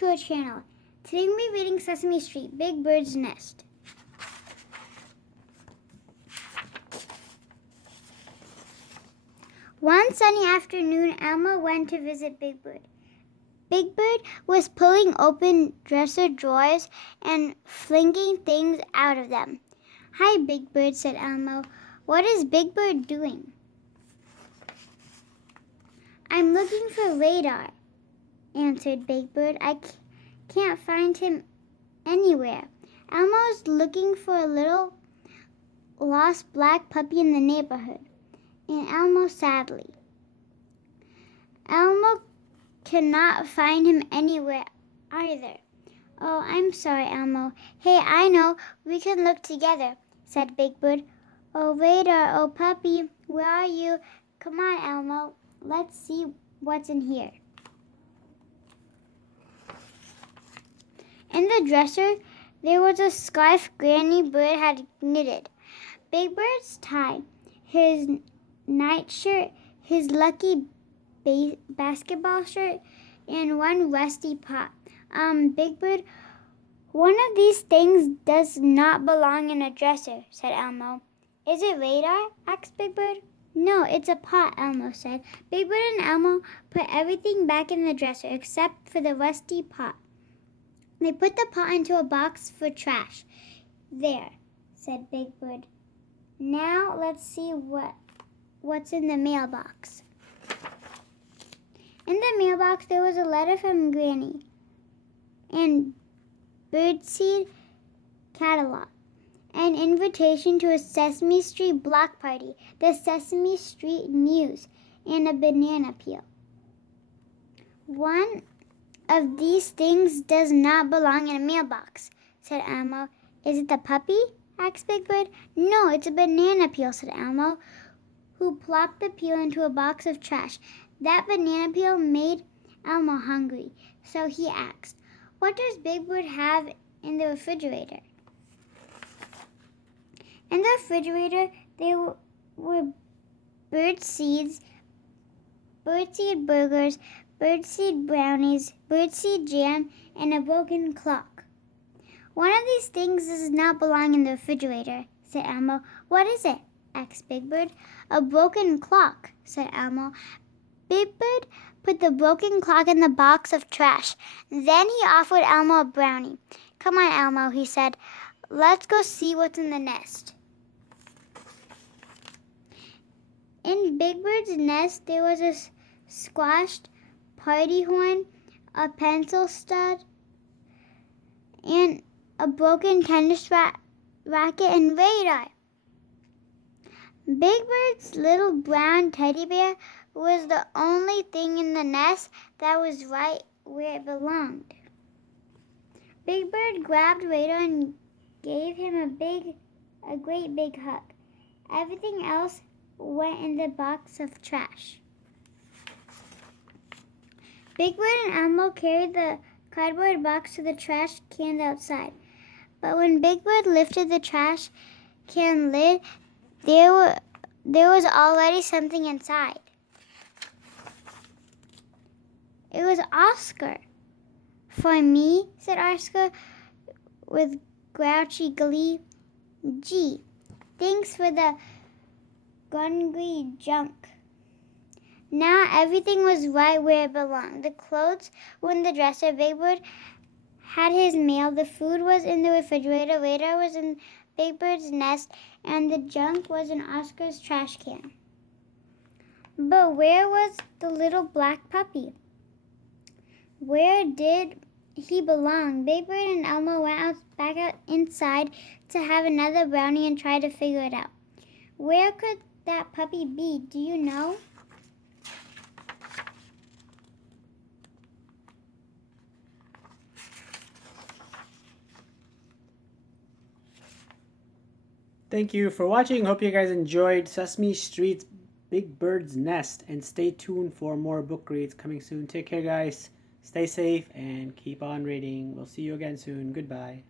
to our channel. Today we'll be reading Sesame Street, Big Bird's Nest. One sunny afternoon, Elmo went to visit Big Bird. Big Bird was pulling open dresser drawers and flinging things out of them. "Hi, Big Bird," said Elmo. "What is Big Bird doing?" "I'm looking for Radar," answered Big Bird. "I can't find him anywhere." Elmo was looking for a little lost black puppy in the neighborhood, and Elmo sadly. "Elmo cannot find him anywhere either." "Oh, I'm sorry, Elmo." "Hey, I know. We can look together," said Big Bird. "Oh, Radar, oh, puppy, where are you? Come on, Elmo. Let's see what's in here." In the dresser, there was a scarf Granny Bird had knitted. Big Bird's tie, his nightshirt, his lucky basketball shirt, and one rusty pot. Big Bird, one of these things does not belong in a dresser," said Elmo. "Is it Radar?" asked Big Bird. "No, it's a pot," Elmo said. Big Bird and Elmo put everything back in the dresser except for the rusty pot. They put the pot into a box for trash. "There," said Big Bird. "Now let's see what's in the mailbox." In the mailbox there was a letter from Granny and birdseed catalog, an invitation to a Sesame Street block party, the Sesame Street News, and a banana peel. "One of these things does not belong in a mailbox," said Elmo. "Is it the puppy?" asked Big Bird. "No, it's a banana peel," said Elmo, who plopped the peel into a box of trash. That banana peel made Elmo hungry, so he asked, "What does Big Bird have in the refrigerator?" In the refrigerator, there were birdseed burgers, birdseed brownies, birdseed jam, and a broken clock. "One of these things does not belong in the refrigerator," said Elmo. "What is it?" asked Big Bird. "A broken clock," said Elmo. Big Bird put the broken clock in the box of trash. Then he offered Elmo a brownie. "Come on, Elmo," he said. "Let's go see what's in the nest." In Big Bird's nest, there was a squashed party horn, a pencil stud, and a broken tennis racket and Radar. Big Bird's little brown teddy bear was the only thing in the nest that was right where it belonged. Big Bird grabbed Radar and gave him a great big hug. Everything else went in the box of trash. Big Bird and Elmo carried the cardboard box to the trash can outside. But when Big Bird lifted the trash can lid, there was already something inside. It was Oscar. "For me?" said Oscar with grouchy glee. "Gee, thanks for the gungly junk." Now everything was right where it belonged. The clothes were in the dresser. Big Bird had his mail. The food was in the refrigerator. Radar was in Big Bird's nest, and the junk was in Oscar's trash can. But where was the little black puppy? Where did he belong? Big Bird and Elmo went back out inside to have another brownie and try to figure it out. Where could that puppy be? Do you know? Thank you for watching. Hope you guys enjoyed Sesame Street's Big Bird's Nest. And stay tuned for more book reads coming soon. Take care, guys. Stay safe and keep on reading. We'll see you again soon. Goodbye.